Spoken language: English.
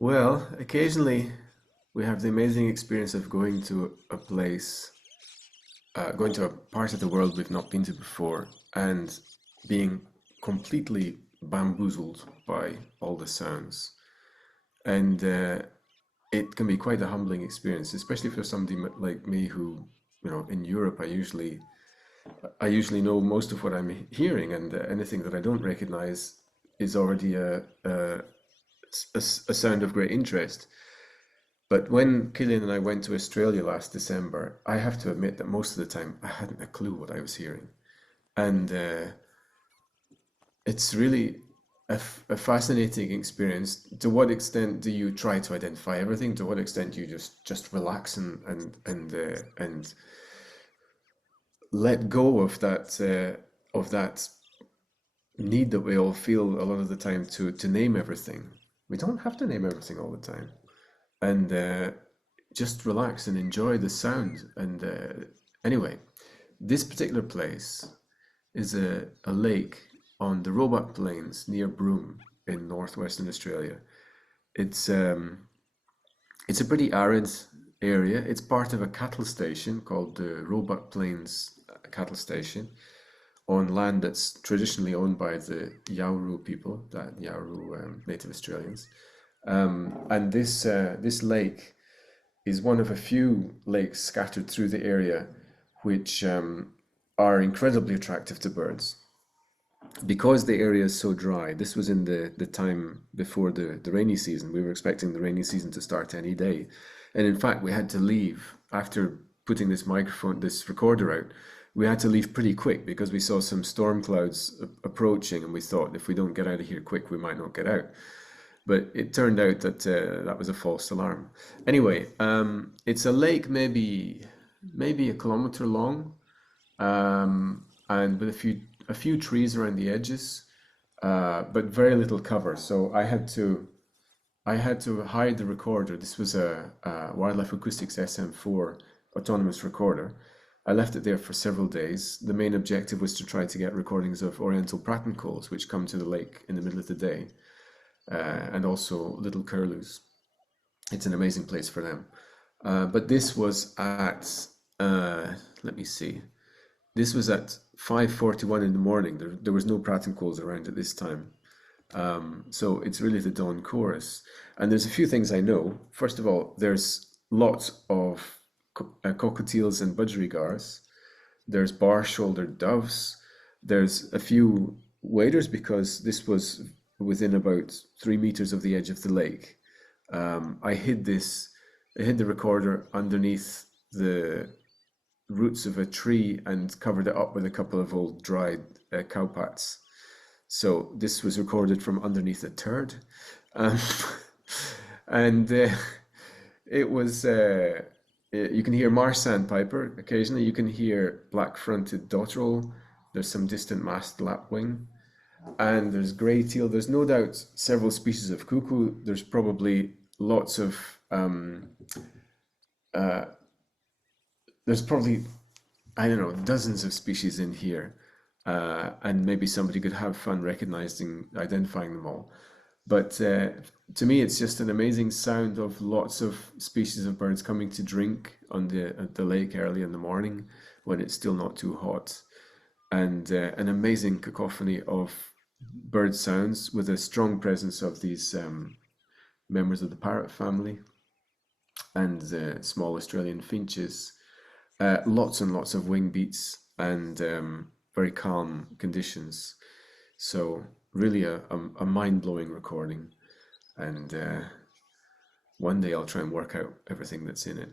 Well, occasionally we have the amazing experience of going to a place, going to a part of the world we've not been to before, and being completely bamboozled by all the sounds. And it can be quite a humbling experience, especially for somebody like me who, in Europe, I usually know most of what I'm hearing, and anything that I don't recognize is already a sound of great interest. But when Killian and I went to Australia last December, I have to admit that most of the time I hadn't a clue what I was hearing. And it's really a fascinating experience. To what extent do you try to identify everything? To what extent do you just relax and let go of that need that we all feel a lot of the time to name everything. We don't have to name everything all the time, and just relax and enjoy the sound. And anyway, this particular place is a lake on the Roebuck Plains near Broome in northwestern Australia. It's um, it's a pretty arid area. It's part of a cattle station called the Roebuck Plains Cattle Station on land that's traditionally owned by the Yauru people, the Yauru Native Australians. And this lake is one of a few lakes scattered through the area which are incredibly attractive to birds. Because the area is so dry, this was in the time before the rainy season. We were expecting the rainy season to start any day. And in fact, we had to leave after putting this recorder out. We had to leave pretty quick because we saw some storm clouds approaching, and we thought if we don't get out of here quick, we might not get out. But it turned out that that was a false alarm. Anyway, it's a lake maybe a kilometer long, and with a few trees around the edges, but very little cover. So I had to hide the recorder. This was a Wildlife Acoustics SM4 autonomous recorder. I left it there for several days. The main objective was to try to get recordings of oriental pratincoles, which come to the lake in the middle of the day, and also little curlews. It's an amazing place for them. But this was at, let me see, this was at 5:41 in the morning. There was no pratincoles around at this time. So it's really the dawn chorus. And there's a few things I know. First of all, there's lots of cockatiels and budgerigars. There's bar-shouldered doves. There's a few waders because this was within about 3 meters of the edge of the lake. I hid this, I hid the recorder underneath the roots of a tree and covered it up with a couple of old dried cowpats. So this was recorded from underneath a turd. Um, and it was, you can hear marsh sandpiper occasionally. You can hear black-fronted dotterel. There's some distant masked lapwing. And there's grey teal. There's no doubt several species of cuckoo. There's probably lots of, uh, there's probably, I don't know, dozens of species in here. And maybe somebody could have fun recognizing, identifying them all. But to me, it's just an amazing sound of lots of species of birds coming to drink on the lake early in the morning when it's still not too hot, and an amazing cacophony of bird sounds with a strong presence of these members of the parrot family and small Australian finches. Lots and lots of wing beats and very calm conditions. So really a mind-blowing recording. And one day I'll try and work out everything that's in it.